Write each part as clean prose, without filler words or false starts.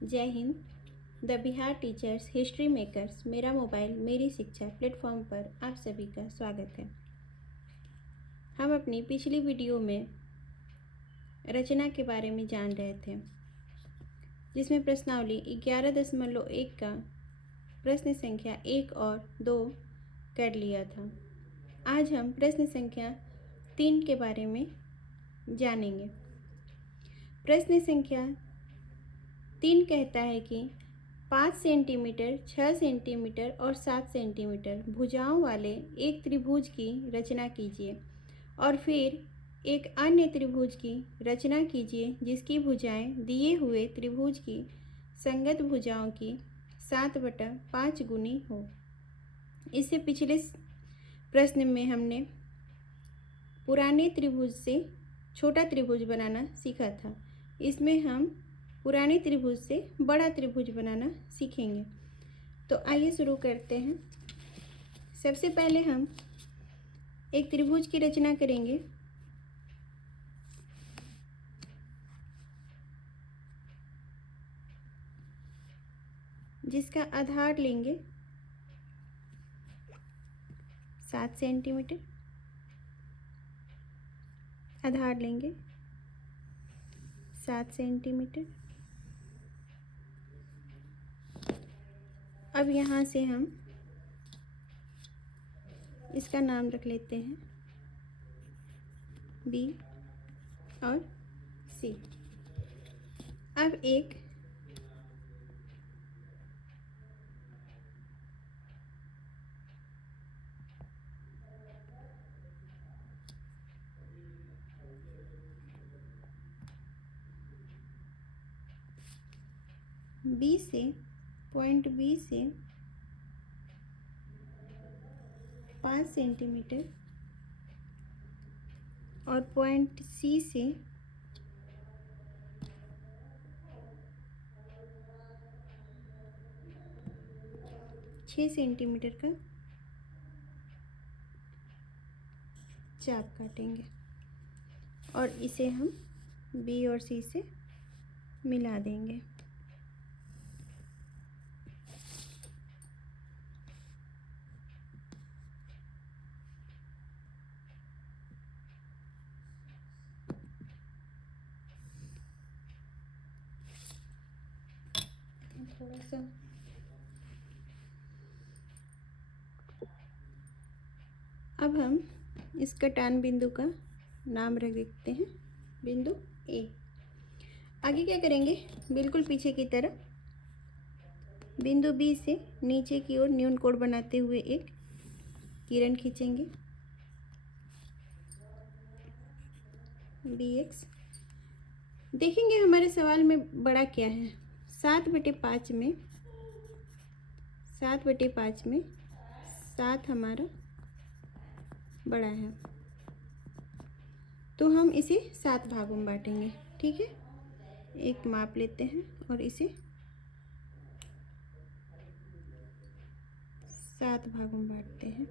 जय Hind. The Bihar teachers history makers मेरा mobile मेरी शिक्षा प्लेटफॉर्म पर आप सभी का स्वागत है। हम अपनी पिछली वीडियो में रचना के बारे में जान रहे थे, जिसमें प्रश्नावली 11.1 का प्रश्न संख्या 1 और 2 कर लिया था। आज हम प्रश्न संख्या 3 के बारे में जानेंगे। प्रश्न संख्या 3 कहता है कि 5 सेंटीमीटर, 6 सेंटीमीटर और 7 सेंटीमीटर भुजाओं वाले एक त्रिभुज की रचना कीजिए और फिर एक अन्य त्रिभुज की रचना कीजिए जिसकी भुजाएं दिए हुए त्रिभुज की संगत भुजाओं की 7/5 गुनी हो। इससे पिछले प्रश्न में हमने पुराने त्रिभुज से छोटा त्रिभुज बनाना सीखा था। इसमें हम पुराने त्रिभुज से बड़ा त्रिभुज बनाना सीखेंगे। तो आइए शुरू करते हैं। सबसे पहले हम एक त्रिभुज की रचना करेंगे। जिसका आधार लेंगे 7 सेंटीमीटर, आधार लेंगे 7 सेंटीमीटर। अब यहाँ से हम इसका नाम रख लेते हैं बी और सी। अब एक बी से पॉइंट बी से 5 सेंटीमीटर और पॉइंट सी से 6 सेंटीमीटर का चाप काटेंगे और इसे हम बी और सी से मिला देंगे। थोड़ा सा अब हम इस कटान बिंदु का नाम रख देते हैं बिंदु ए। आगे क्या करेंगे, बिल्कुल पीछे की तरफ बिंदु बी से नीचे की ओर न्यून कोण बनाते हुए एक किरण खींचेंगे बी एक्स। देखेंगे हमारे सवाल में बड़ा क्या है। 7/5 में 7 हमारा बड़ा है, तो हम इसे 7 भागों में बांटेंगे। ठीक है, एक माप लेते हैं और इसे 7 भागों में बांटते हैं।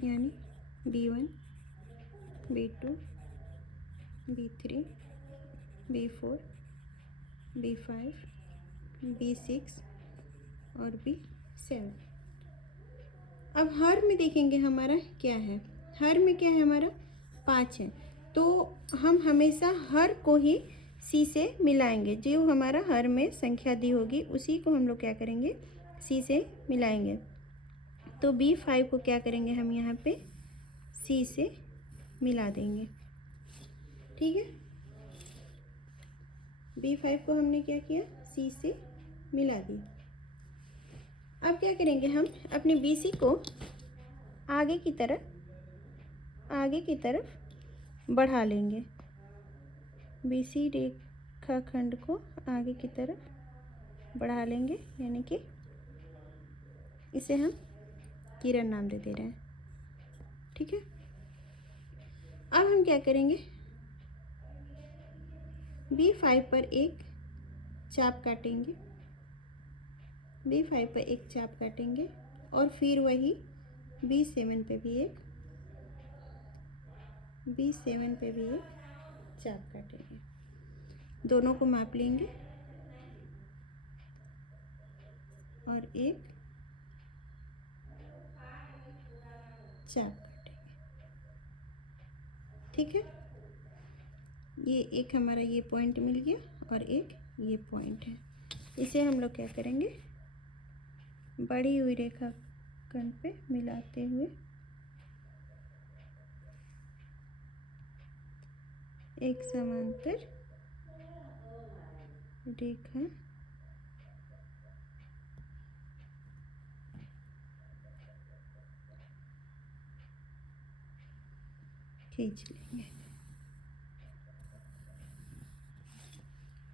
यानी B1, B2, B3, B4, B5, B6 और B7। अब हर में देखेंगे हमारा क्या है। हर में क्या है हमारा 5 है, तो हम हमेशा हर को ही सी से मिलाएंगे। जो हमारा हर में संख्या दी होगी उसी को हम लोग क्या करेंगे, सी से मिलाएंगे। तो B5 को क्या करेंगे, हम यहाँ पे सी से मिला देंगे। ठीक है, B5 को हमने क्या किया, सी से मिला दिया। अब क्या करेंगे, हम अपने BC को आगे की तरफ बढ़ा लेंगे। BC रेखाखंड को आगे की तरफ बढ़ा लेंगे, यानी कि इसे हम किरण नाम दे रहे हैं। ठीक है, अब हम क्या करेंगे, B5 पर एक चाप काटेंगे, B5 पर एक चाप काटेंगे और फिर वही B7 पे भी एक चाप काटेंगे। दोनों को माप लेंगे और एक चाप काटेंगे। ठीक है, ये एक हमारा ये पॉइंट मिल गया और एक ये पॉइंट है। इसे हम लोग क्या करेंगे, बढ़ी हुई रेखाखंड पे मिलाते हुए एक समांतर रेखा खींच लेंगे।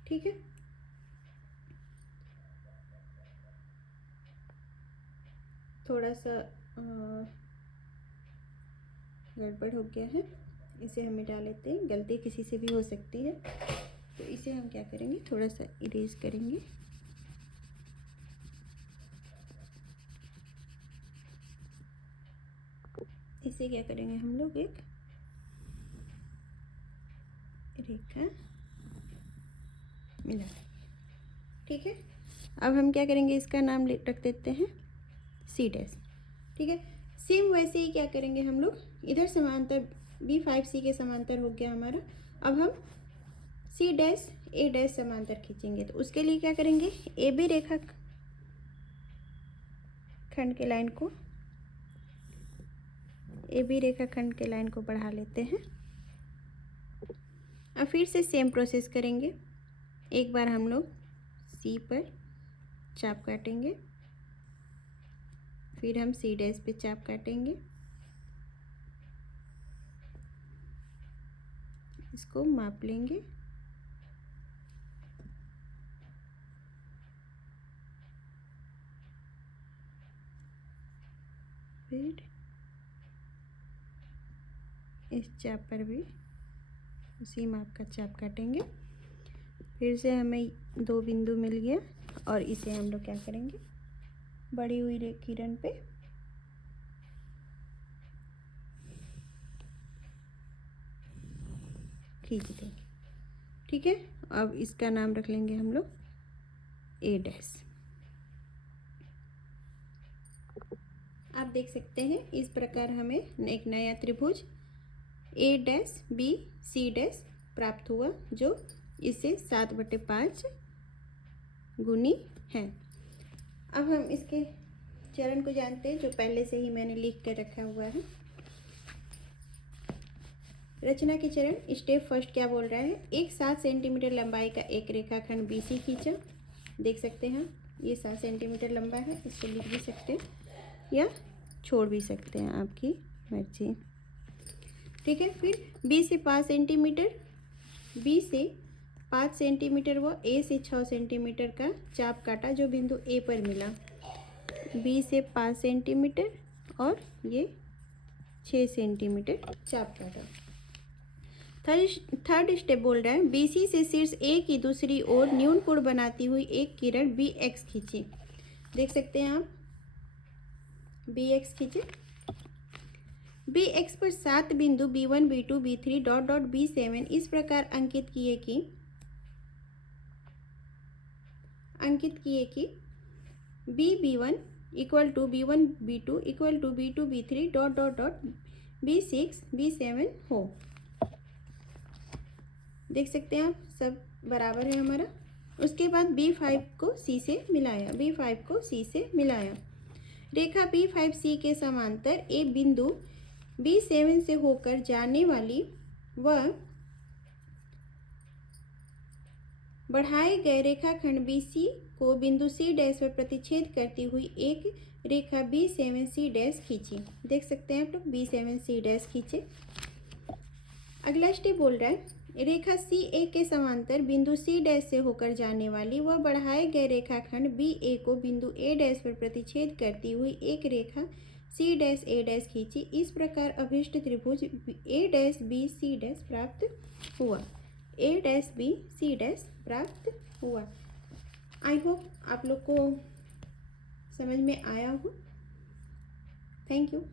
ठीक है, थोड़ा सा गड़बड़ हो गया है, इसे हम मिटा लेते हैं। गलती किसी से भी हो सकती है, तो इसे हम क्या करेंगे, थोड़ा सा इरेज करेंगे। इसे क्या करेंगे, हम लोग एक रेखा मिला देंगे। ठीक है, अब हम क्या करेंगे, इसका नाम रख देते हैं C डैश। ठीक है, सेम वैसे ही क्या करेंगे हम लोग, इधर समांतर B5C के समांतर हो गया हमारा। अब हम C डैश A डैश समांतर खींचेंगे, तो उसके लिए क्या करेंगे, AB रेखा खंड के लाइन को, AB रेखा खंड के लाइन को बढ़ा लेते हैं। अब फिर से सेम प्रोसेस करेंगे। एक बार हम लोग C पर चाप काटेंगे, फिर हम C डैश पे चाप काटेंगे, इसको माप लेंगे, फिर इस चाप पर भी उसी माप का चाप काटेंगे। फिर से हमें दो बिंदु मिल गया और इसे हम लोग क्या करेंगे, बढ़ी हुई किरण पे खींच देंगे। ठीक है, अब इसका नाम रख लेंगे हम लोग A डैश। आप देख सकते हैं इस प्रकार हमें एक नया त्रिभुज A dash B C dash प्राप्त हुआ, जो इससे 7/5 गुनी है। अब हम इसके चरण को जानते हैं, जो पहले से ही मैंने लिख कर रखा हुआ है। रचना के चरण, स्टेप फर्स्ट क्या बोल रहा है, एक 7 सेंटीमीटर लंबाई का एक रेखाखंड BC खींचा। देख सकते हैं ये 7 सेंटीमीटर लंबा है, इसको लिख भी सकते हैं या छोड़ भी सकते हैं, आपकी मर्जी। ठीक है, फिर B से 5 सेंटीमीटर, B से 5 सेंटीमीटर व A से 6 सेंटीमीटर का चाप काटा, जो बिंदु A पर मिला। B से 5 सेंटीमीटर और ये 6 सेंटीमीटर चाप काटा। थर्ड स्टेप बोल रहा है, BC से शीर्ष A की दूसरी ओर न्यून कोण बनाती हुई एक किरण BX खींची। देख सकते हैं आप, BX खींचे। BX पर 7 बिंदु B1 B2 B3 dot dot B7 इस प्रकार अंकित किए कि B1 equal to B1 B2 equal to B2 B3 dot dot dot B6 B7 हो। देख सकते हैं आप, सब बराबर है हमारा। उसके बाद B5 को C से मिलाया, B5 को C से मिलाया। रेखा B5C के समांतर एक बिंदु B7 से होकर जाने वाली व बढ़ाए गए रेखाखंड BC को बिंदु C डैश पर प्रतिच्छेद करती हुई एक रेखा B7C डैश खींची। देख सकते हैं आप लोग, B7C डैश खींचे। अगला स्टेप बोल रहा है, रेखा CA के समांतर बिंदु C डैश से होकर जाने वाली व बढ़ाए गए रेखाखंड BA को बिंदु A डैश पर प्रतिच्छेद करती हुई एक रेखा C डैश A डैश खींची। इस प्रकार अभिष्ट त्रिभुज A dash B C dash प्राप्त हुआ। A-B-C- प्राप्त हुआ। आई होप आप लोग को समझ में आया हो। Thank you.